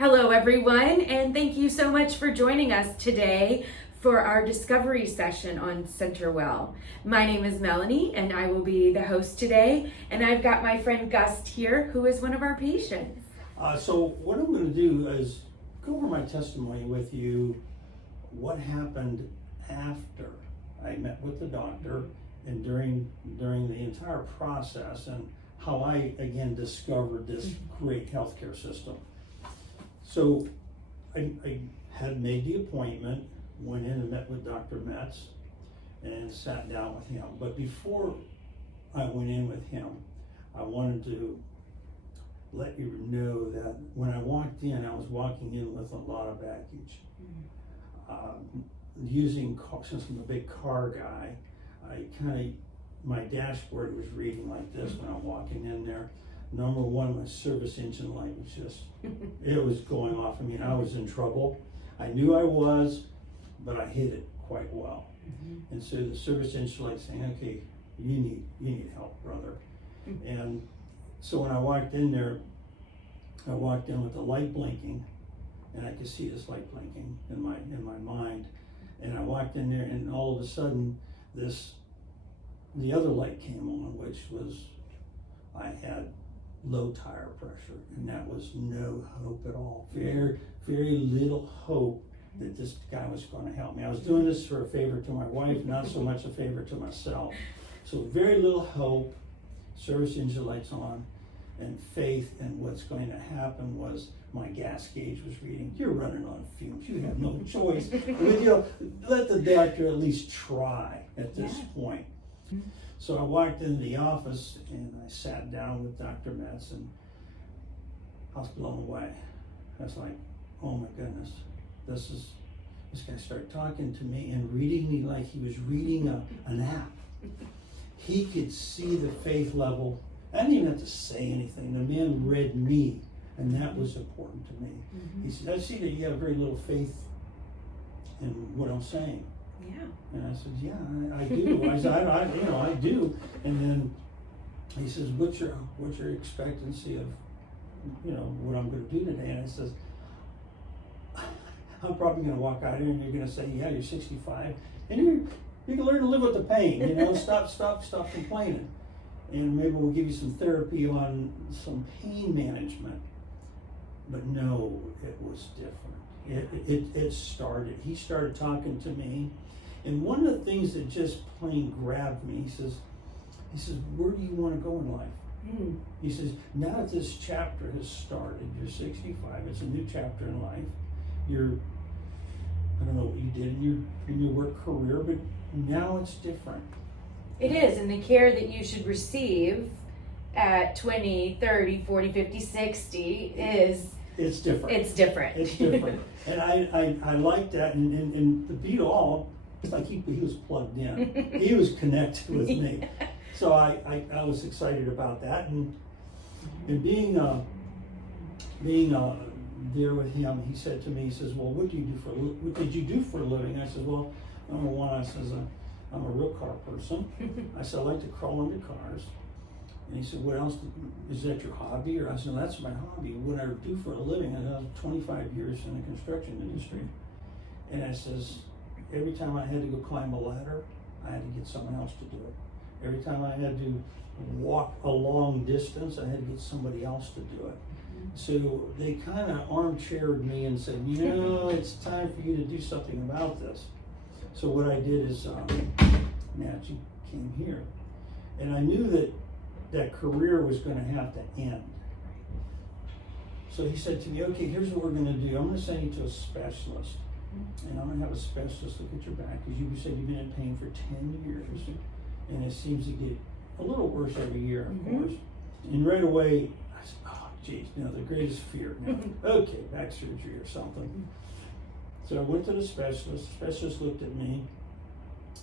Hello everyone, and thank you so much for joining us today for our discovery session on CenterWell. My name is Melanie and I will be the host today, and I've got my friend Gust here who is one of our patients. So what I'm going to do is go over my testimony with you, what happened after I met with the doctor and during the entire process, and how I again discovered this great healthcare system. So I had made the appointment, went in and met with Dr. Metz and sat down with him. But before I went in with him, I wanted to let you know that when I walked in, I was walking in with a lot of baggage. Since I'm a big car guy, my dashboard was reading like this when I'm walking in there. Number one, my service engine light was just, it was going off. I mean, I was in trouble. I knew I was, but I hid it quite well. And so the service engine light saying, okay, you need help, brother. And so when I walked in there, I walked in with the light blinking, and I could see this light blinking in my mind. And I walked in there, and all of a sudden, the other light came on, which was, I had low tire pressure, and that was no hope at all. Very, very little hope that this guy was going to help me. I was doing this for a favor to my wife, not so much a favor to myself. So very little hope, service engine lights on, and faith in what's going to happen was my gas gauge was reading, you're running on fumes, you have no choice. Let the doctor at least try at this point. So I walked into the office and I sat down with Dr. Metz, and I was blown away. I was like, oh my goodness, this guy started talking to me and reading me like he was reading an app. He could see the faith level. I didn't even have to say anything. The man read me, and that was important to me. He said, I see that you have very little faith in what I'm saying. Yeah. And I said, yeah, I do. I said, I do. And then he says, what's your expectancy of, what I'm going to do today? And I says, I'm probably going to walk out here and you're going to say, yeah, you're 65, and you can learn to live with the pain. Stop complaining, and maybe we'll give you some therapy on some pain management. But no, it was different. It started. He started talking to me. And one of the things that just plain grabbed me, he says, where do you want to go in life? He says, now that this chapter has started, you're 65, it's a new chapter in life. I don't know what you did in your work career, but now it's different. It is, and the care that you should receive at 20, 30, 40, 50, 60 it's different. It's different. It's different. And I like that, and the beat all, it's like he was plugged in. He was connected with me. So I was excited about that, and being there with him, he said to me, he says, well, what did you do for a living? I said, well, number one, I'm a real car person. I said, I like to crawl into cars. And he said, what else, is that your hobby? Or I said, that's my hobby. What I do for a living, I have 25 years in the construction industry. And I says, every time I had to go climb a ladder, I had to get someone else to do it. Every time I had to walk a long distance, I had to get somebody else to do it. So they kind of armchaired me and said, it's time for you to do something about this. So what I did is, Nancy came here. And I knew that career was going to have to end. So he said to me, okay, here's what we're going to do. I'm going to send you to a specialist. And I'm going to have a specialist look at your back, because you said you've been in pain for 10 years. And it seems to get a little worse every year, of course. And right away, I said, oh, geez, the greatest fear. Okay, back surgery or something. So I went to the specialist. The specialist looked at me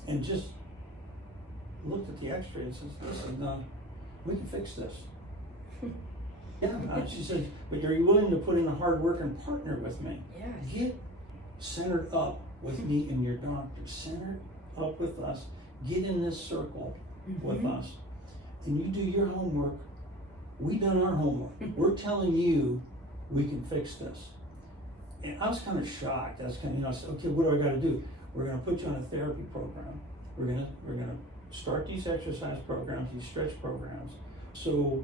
and just looked at the x-ray and says, listen, we can fix this. Yeah, she said, but are you willing to put in the hard work and partner with me? Yeah. Get centered up with me and your doctor. Centered up with us. Get in this circle with us. And you do your homework. We done our homework. We're telling you we can fix this. And I was kind of shocked. I was kind of, I said, okay, what do I got to do? We're going to put you on a therapy program. We're gonna start these exercise programs, these stretch programs. So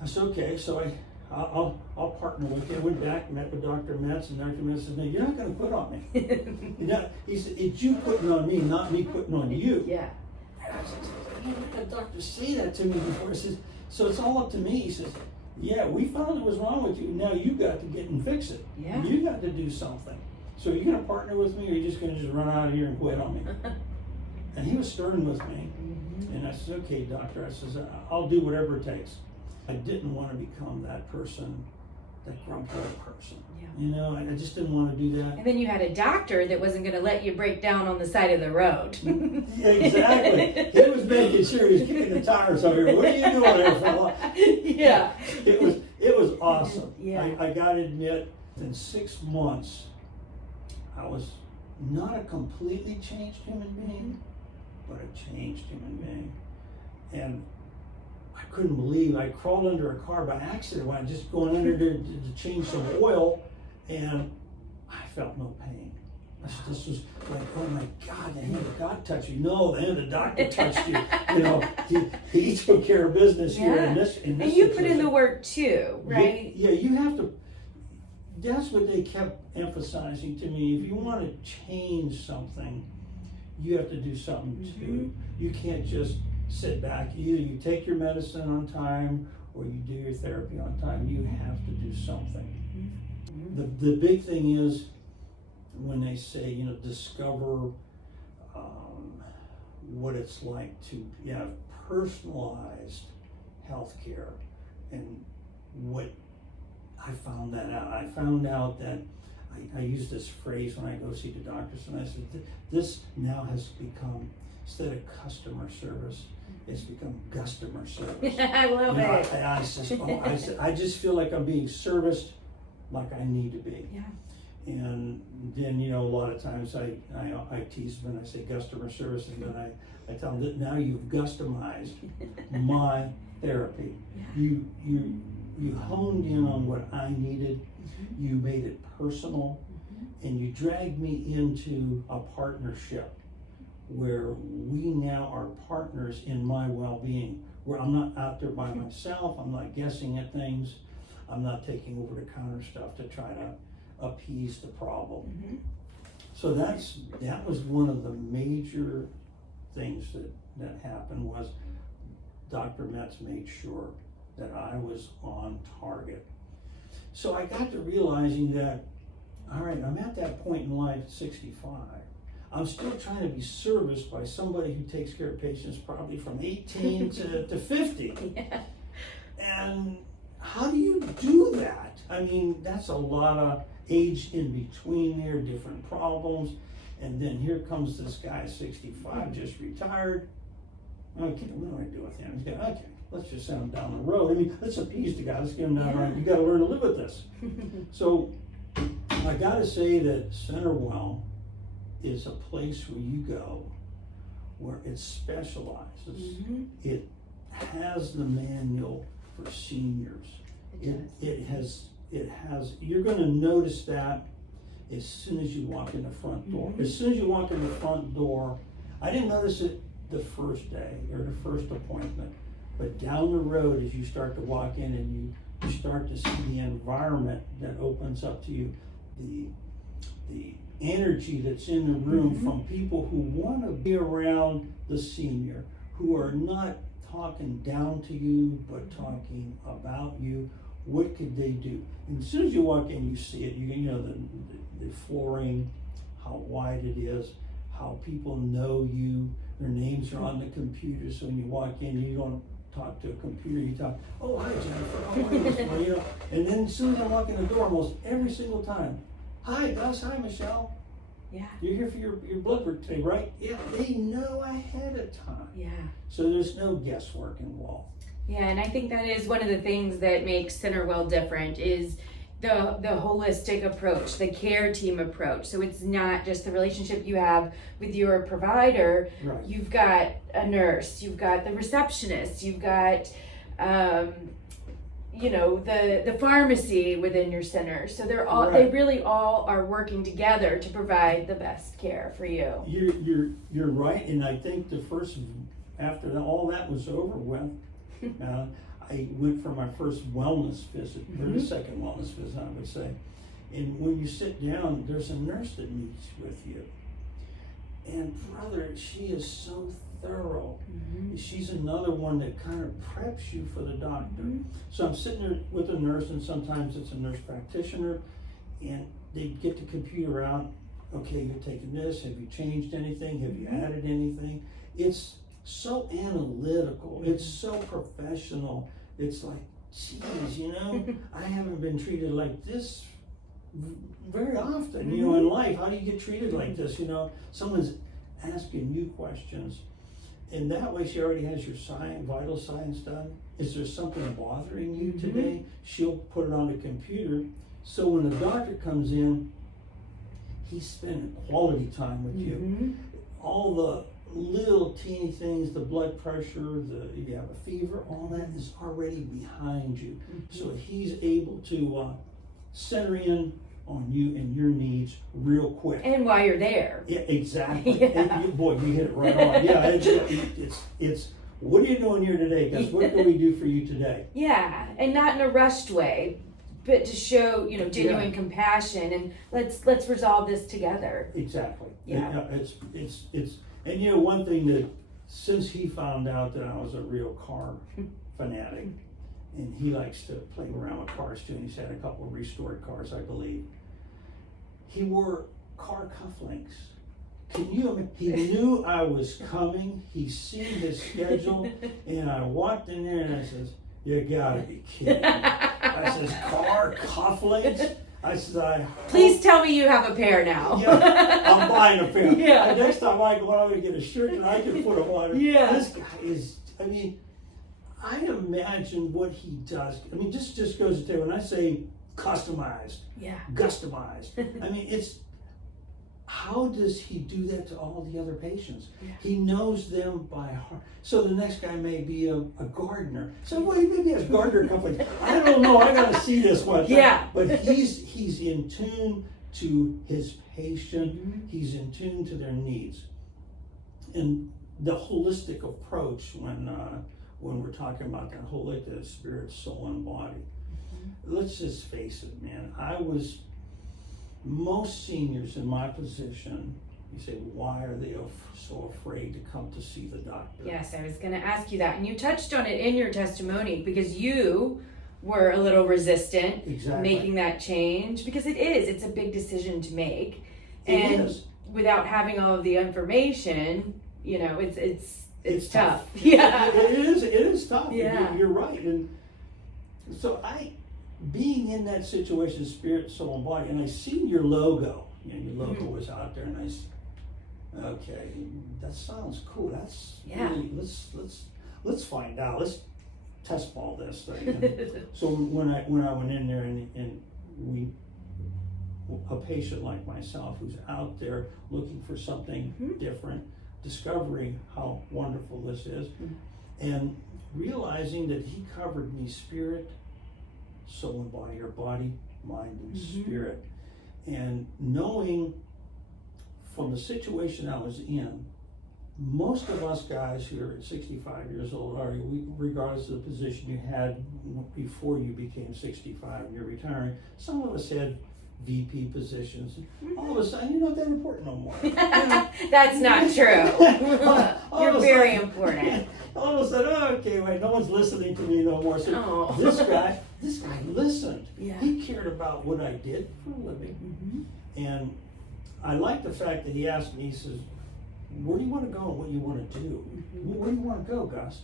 I said, okay, so I'll partner with you. I went back, met with Dr. Metz, and Dr. Metz said, no, you're not going to quit on me. He said, it's you quitting on me, not me quitting on you. Yeah. And I was like, man, I had a doctor say that to me before. He says, so it's all up to me. He says, yeah, we found it was wrong with you. Now you got to get and fix it. Yeah. You got to do something. So are you going to partner with me, or are you just going to just run out of here and quit on me? And he was stern with me. Mm-hmm. And I said, okay, doctor, I says, I'll do whatever it takes. I didn't want to become that person, that grumpy old person. Yeah. You know, I just didn't want to do that. And then you had a doctor that wasn't going to let you break down on the side of the road. Yeah, exactly. He was making sure he was kicking the tires over here. What are you doing there, fella? Yeah. It was awesome. Yeah. I got to admit, in 6 months, I was not a completely changed human being, but a changed human being. And I couldn't believe I crawled under a car by accident when I was just going under there to change some oil, and I felt no pain. This was like, oh my God, the hand of God touched you. No, the hand of the doctor touched you. You know, he took care of business here in this. And you put in the work too, right? Yeah, you have to. That's what they kept emphasizing to me. If you want to change something, you have to do something too. You can't just sit back. Either you take your medicine on time or you do your therapy on time. You have to do something. The big thing is when they say, you know, discover what it's like to have personalized healthcare, and what I found that out. I found out that I use this phrase when I go see the doctors, and I said, this now has become, instead of customer service, it's become Gustomer service. I love it. I said, I just feel like I'm being serviced like I need to be. Yeah. And then, you know, a lot of times I tease them and I say Gustomer service, and then I tell them that now you've customized my therapy. Yeah. You honed in on what I needed. You made it personal, and you dragged me into a partnership where we now are partners in my well-being, where I'm not out there by myself. I'm not guessing at things. I'm not taking over-the-counter stuff to try to appease the problem. So that was one of the major things that happened, was Dr. Metz made sure that I was on target. So I got to realizing that, all right, I'm at that point in life at 65. I'm still trying to be serviced by somebody who takes care of patients probably from 18 to 50. Yeah. And how do you do that? I mean, that's a lot of age in between there, different problems. And then here comes this guy, 65, just retired. Okay, what do I do with him? He's got, okay, let's just send him down the road. I mean, let's appease the guy. Let's get him down the road. You got to learn to live with this. So I got to say that CenterWell is a place where you go, where it specializes. It has the manual for seniors. It has. You're going to notice that as soon as you walk in the front door. As soon as you walk in the front door, I didn't notice it the first day or the first appointment, but down the road, as you start to walk in and you start to see the environment that opens up to you, the energy that's in the room from people who want to be around the senior, who are not talking down to you, but talking about you. What could they do? And as soon as you walk in, you see it. You know the flooring, how wide it is, how people know you. Their names are on the computer, so when you walk in, you don't talk to a computer. You talk, oh, hi, Jennifer. How are you this morning? You know, and then as soon as I walk in the door, almost every single time, hi, Gus. Hi, Michelle. Yeah. You're here for your blood work today, right? Yeah. They know ahead of time. Yeah. So there's no guesswork involved. Yeah, and I think that is one of the things that makes CenterWell different, is the holistic approach, the care team approach. So it's not just the relationship you have with your provider. Right. You've got a nurse, you've got the receptionist, you've got the pharmacy within your center. So they're all Right. they really all are working together to provide the best care for you. You're right, and I think after all that was over with, I went for my first wellness visit, or the second wellness visit, I would say. And when you sit down, there's a nurse that meets with you. And brother, she is so thorough. She's another one that kind of preps you for the doctor. So I'm sitting there with a nurse, and sometimes it's a nurse practitioner, and they get the computer out. Okay, you're taking this. Have you changed anything? Have you added anything? It's so analytical. It's so professional. It's like, geez, I haven't been treated like this very often, in life. How do you get treated like this? Someone's asking you questions. And that way she already has your vital signs done. Is there something bothering you today? She'll put it on the computer. So when the doctor comes in, he's spending quality time with you. All the little teeny things, the blood pressure, if you have a fever, all that is already behind you. So he's able to center in on you and your needs real quick. And while you're there. Yeah, exactly. And boy, you hit it right on. Yeah, it's what are you doing here today, guys? What can we do for you today? Yeah, and not in a rushed way, but to show, genuine compassion, and let's resolve this together. Exactly. Yeah. It's and one thing that, since he found out that I was a real car fanatic, and he likes to play around with cars too, and he's had a couple of restored cars, I believe. He wore car cufflinks. Can you imagine? He knew I was coming. He's seen his schedule, and I walked in there and I says, "You gotta be kidding me." I says, "Car cufflinks?" I said, Please tell me you have a pair now. Yeah, I'm buying a pair. Yeah. Next time I go out and get a shirt and I can put them on. Yeah. This guy is, I imagine what he does. Just goes to tell you, when I say customized, Gustomized, it's, how does he do that to all the other patients? Yeah. He knows them by heart. So the next guy may be a gardener. So he maybe has gardener company. I don't know. I got to see this one. Yeah. But he's in tune to his patient. He's in tune to their needs. And the holistic approach, when we're talking about that holistic spirit, soul, and body. Let's just face it, man. Most seniors in my position, you say, why are they so afraid to come to see the doctor? Yes, I was going to ask you that. And you touched on it in your testimony, because you were a little resistant making that change, because it's a big decision to make. It is. Without having all of the information, it's tough. Yeah. It is tough. Yeah. You're right. And so being in that situation, spirit, soul, and body, and I seen your logo. Your logo was out there, and I said, okay, that sounds cool. That's really, let's find out. Let's test ball this thing. So when I went in there, and a patient like myself who's out there looking for something different, discovering how wonderful this is, and realizing that he covered me spirit, soul, and body, or body, mind, and spirit. And knowing from the situation I was in, most of us guys who are at 65 years old, regardless of the position you had before you became 65 and you're retiring, some of us had VP positions. All of a sudden, you're not that important no more. That's not true. You're very important. All of a sudden, okay, wait, no one's listening to me no more. So this guy listened. Yeah. He cared about what I did for a living. And I like the fact that he asked me, he says, where do you want to go and what do you want to do? Where do you want to go, Gus?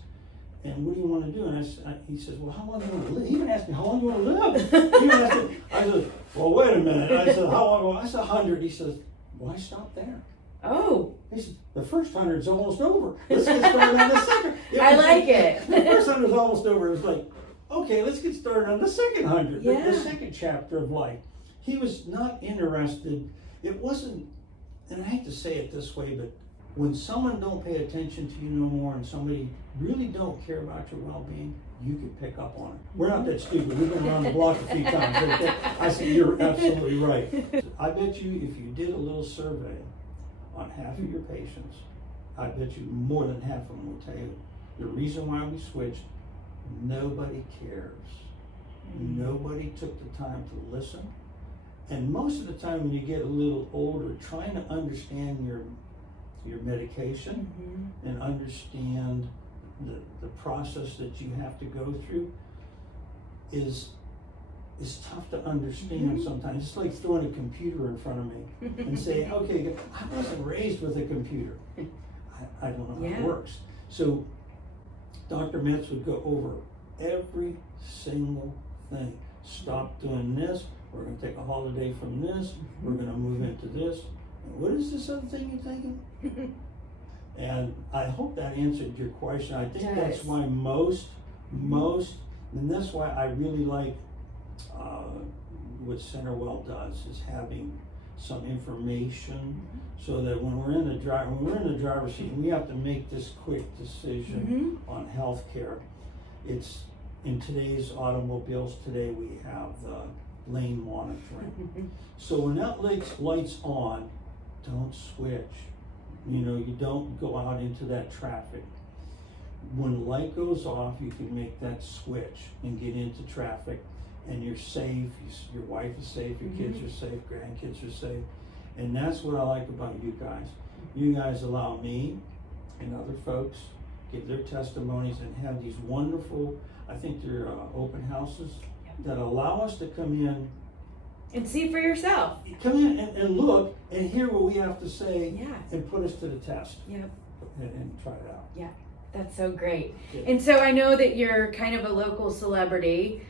And what do you want to do? And he says, well, how long do you want to live? He even asked me, how long do you want to live? I said, well, wait a minute. I said, how long? I said, 100. He says, why stop there? Oh. He said, the first 100's almost over. Let's get started on the second. I like it. The first 100's almost over. It was like, okay, let's get started on the second 100, the second chapter of life. He was not interested. It wasn't, and I hate to say it this way, but when someone don't pay attention to you no more and somebody really don't care about your well-being, you can pick up on it. We're not that stupid. We've been around the block a few times. Okay? I said, you're absolutely right. I bet you if you did a little survey on half of your patients, I bet you more than half of them will tell you the reason why we switched, nobody cares. Nobody took the time to listen. And most of the time when you get a little older, trying to understand your medication and understand the process that you have to go through is tough to understand sometimes. It's like throwing a computer in front of me and saying, okay, I wasn't raised with a computer. I don't know how it works. So Dr. Metz would go over every single thing. Stop doing this. We're going to take a holiday from this. We're going to move into this. And what is this other thing you're thinking? And I hope that answered your question. I think that's why most, and that's why I really like what CenterWell does, is having some information so that when we're in the driver's seat and we have to make this quick decision on healthcare. It's in today's automobiles today we have the lane monitoring. So when that light's on, don't switch. You don't go out into that traffic. When the light goes off, you can make that switch and get into traffic, and you're safe. Your wife is safe, your kids are safe, grandkids are safe. And that's what I like about you guys. You guys allow me and other folks give their testimonies and have these wonderful, I think they're open houses that allow us to come in and see for yourself. Come in and look and hear what we have to say and put us to the test. And try it out. Yeah, that's so great. And so I know that you're kind of a local celebrity,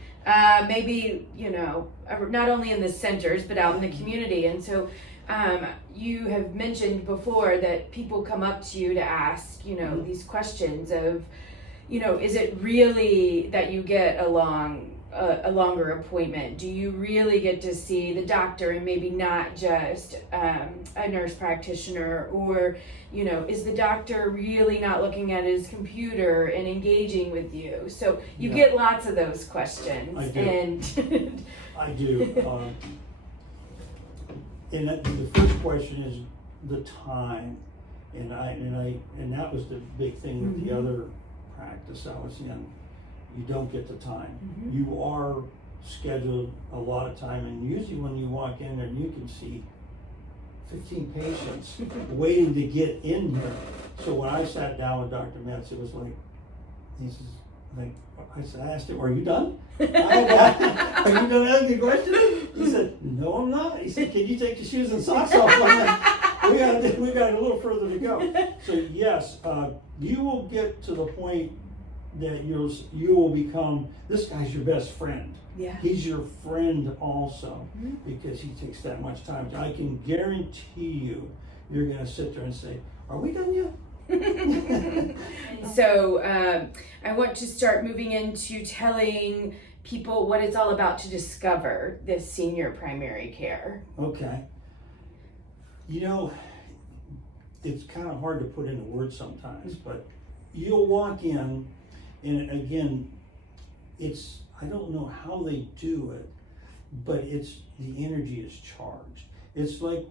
maybe, not only in the centers, but out in the community. And so you have mentioned before that people come up to you to ask, these questions of, is it really that you get a longer appointment? Do you really get to see the doctor and maybe not just a nurse practitioner? Or, is the doctor really not looking at his computer and engaging with you? So you get lots of those questions. I do. And I do. And the first question is the time, and that was the big thing with the other practice I was in. You don't get the time. You are scheduled a lot of time, and usually when you walk in there, you can see 15 patients waiting to get in here. So when I sat down with Dr. Metz, it was like, I asked him, "Are you done? Are you done asking the question?" He said, "No, I'm not." He said, "Can you take your shoes and socks off?" We got a little further to go. So yes, you will get to the point that you will become, this guy's your best friend. Yeah. He's your friend also because he takes that much time. I can guarantee you're going to sit there and say, "Are we done yet?" So I want to start moving into telling people what it's all about to discover this senior primary care. Okay. It's kind of hard to put into words sometimes, but you'll walk in, and again, I don't know how they do it, but the energy is charged. It's like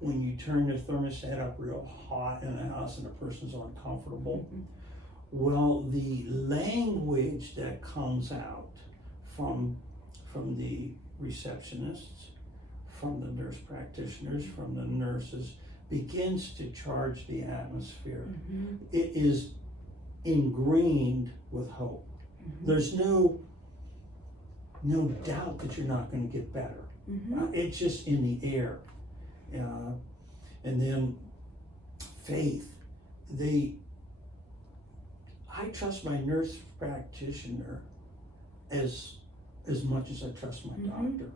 when you turn the thermostat up real hot in a house and a person's uncomfortable. Well, the language that comes out from the receptionists, from the nurse practitioners, from the nurses, begins to charge the atmosphere. It is ingrained with hope. There's no doubt that you're not going to get better. It's just in the air. And then faith. I trust my nurse practitioner as much as I trust my doctor.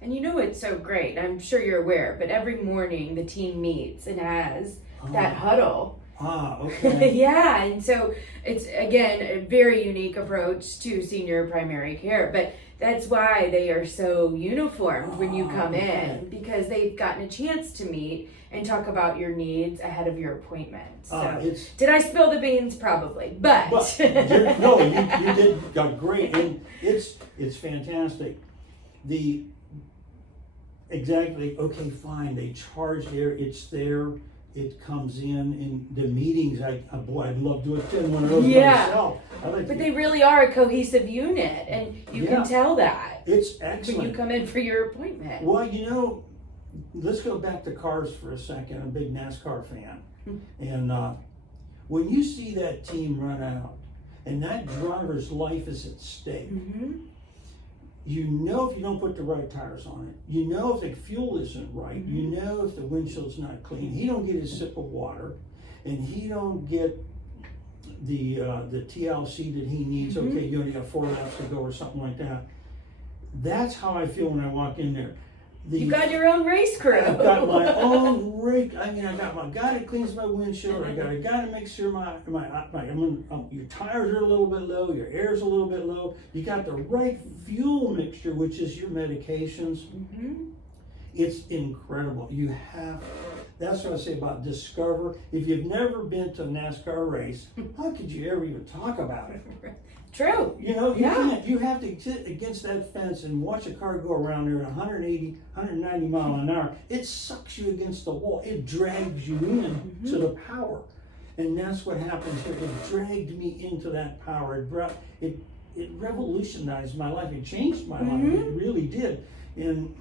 And it's so great, I'm sure you're aware, but every morning the team meets and has that huddle. Okay. Yeah, and so it's again a very unique approach to senior primary care, but that's why they are so uniformed when you come okay. in, because they've gotten a chance to meet and talk about your needs ahead of your appointment. So did I spill the beans? Probably, but no, you did got great, and it's fantastic. Exactly, okay, fine, they charge there, it's there, it comes in the meetings, boy, I'd love to attend one of those myself. But they really are a cohesive unit, and you can tell that. It's excellent. When you come in for your appointment. Well, let's go back to cars for a second. I'm a big NASCAR fan. And when you see that team run out, and that driver's life is at stake, you know if you don't put the right tires on it. You know if the fuel isn't right. You know if the windshield's not clean. He don't get his sip of water, and he don't get the TLC that he needs. Okay, you only got 4 laps to go or something like that. That's how I feel when I walk in there. You got your own race crew. I've got my own rake. I got my guy that cleans my windshield. I got a guy that makes sure your tires are a little bit low, your air's a little bit low. You got the right fuel mixture, which is your medications. It's incredible. That's what I say about discover. If you've never been to a NASCAR race, how could you ever even talk about it? True. You can't. You have to sit against that fence and watch a car go around there at 180, 190 mile an hour. It sucks you against the wall. It drags you in to the power. And that's what happens here. It dragged me into that power. It revolutionized my life. It changed my life. It really did. And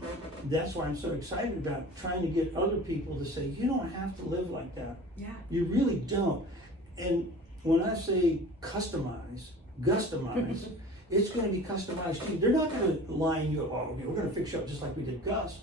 that's why I'm so excited about trying to get other people to say, you don't have to live like that. Yeah. You really don't. And when I say customize, Gustomize, it's going to be customized to you. They're not going to line you up, we're going to fix you up just like we did Gust.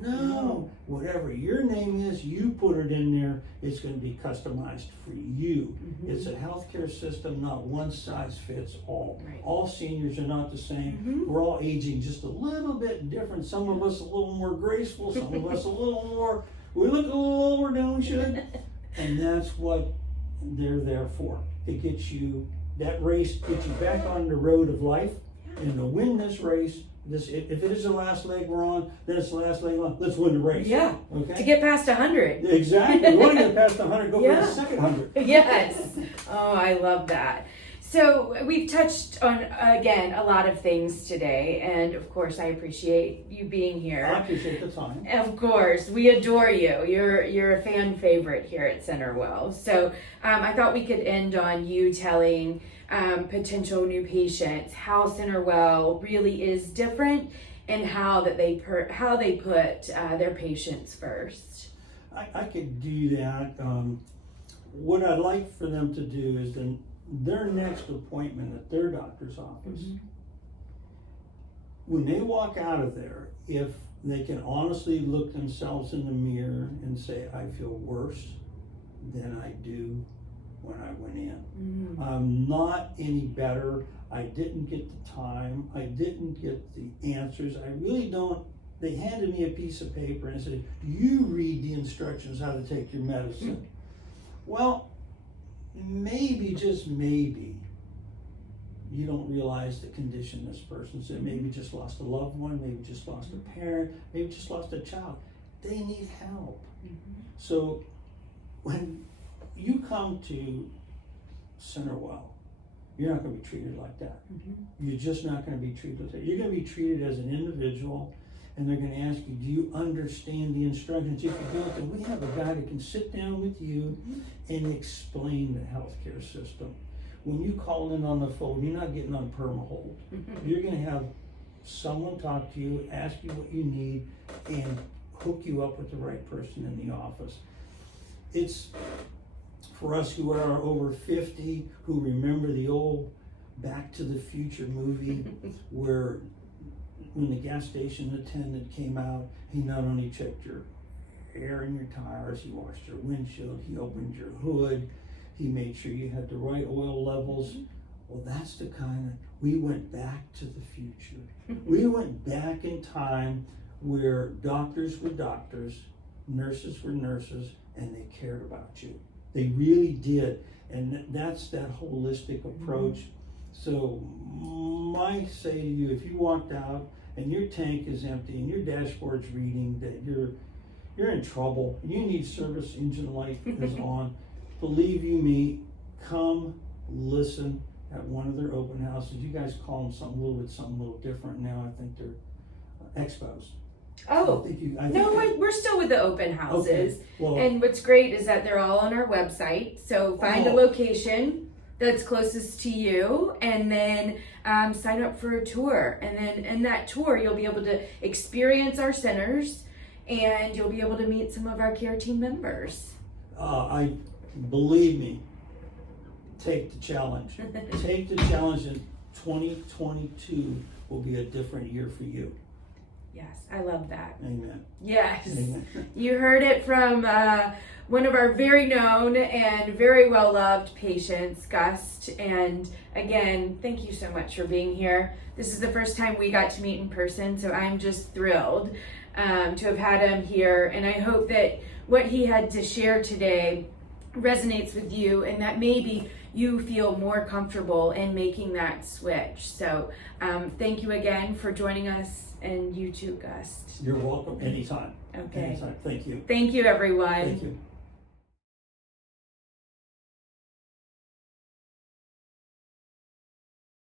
No, whatever your name is, you put it in there, it's going to be customized for you. It's a healthcare system, not one size fits all. Right. All seniors are not the same. We're all aging just a little bit different. Some of us a little more graceful, some of us a little more, we look a little older than we should. And that's what they're there for, to get you. That race gets you back on the road of life, and to win this race, if it is the last leg we're on, then it's the last leg on. Let's win the race. Yeah. Okay. To get past 100. Exactly. We want to get past 100. Go for the second 100. Yes. Oh, I love that. So we've touched on, again, a lot of things today, and of course I appreciate you being here. I appreciate the time. Of course, we adore you. You're a fan favorite here at CenterWell. So I thought we could end on you telling potential new patients how CenterWell really is different, and how they put their patients first. I could do that. What I'd like for them to do is then their next appointment at their doctor's office, when they walk out of there, if they can honestly look themselves in the mirror and say, I feel worse than I do when I went in. I'm not any better. I didn't get the time. I didn't get the answers. I really don't. They handed me a piece of paper and said, you read the instructions how to take your medicine. Well, maybe, just maybe, you don't realize the condition this person's in. Maybe just lost a loved one, maybe just lost a parent, maybe just lost a child. They need help. So when you come to CenterWell, you're not going to be treated like that. You're just not going to be treated like that. You're going to be treated as an individual, and they're going to ask you, do you understand the instructions? If you don't, then we have a guy that can sit down with you and explain the healthcare system. When you call in on the phone, you're not getting on perma hold. You're going to have someone talk to you, ask you what you need, and hook you up with the right person in the office. It's for us who are over 50, who remember the old Back to the Future movie, where when the gas station attendant came out, he not only checked your air in your tires, he washed your windshield, he opened your hood, he made sure you had the right oil levels. Well, that's the kind of, we went back to the future. We went back in time where doctors were doctors, nurses were nurses, and they cared about you. They really did, and that's that holistic approach. So my say to you, if you walked out and your tank is empty and your dashboard's reading that you're in trouble, you need service engine light is on, believe you me, come listen at one of their open houses. You guys call them something a little different now. I think they're expos. Oh, no, we're still with the open houses. Okay. Well, and what's great is that they're all on our website. So find a location that's closest to you, and then sign up for a tour. And then in that tour, you'll be able to experience our centers, and you'll be able to meet some of our care team members. I believe me. Take the challenge. Take the challenge, and 2022 will be a different year for you. Yes, I love that. Amen. Yes. Amen. You heard it from one of our very known and very well loved patients, Gust. And again, thank you so much for being here. This is the first time we got to meet in person, so I'm just thrilled to have had him here. And I hope that what he had to share today resonates with you, and that maybe you feel more comfortable in making that switch. So thank you again for joining us, and you too, Gust. You're welcome anytime. Okay. Anytime. Thank you. Thank you, everyone. Thank you.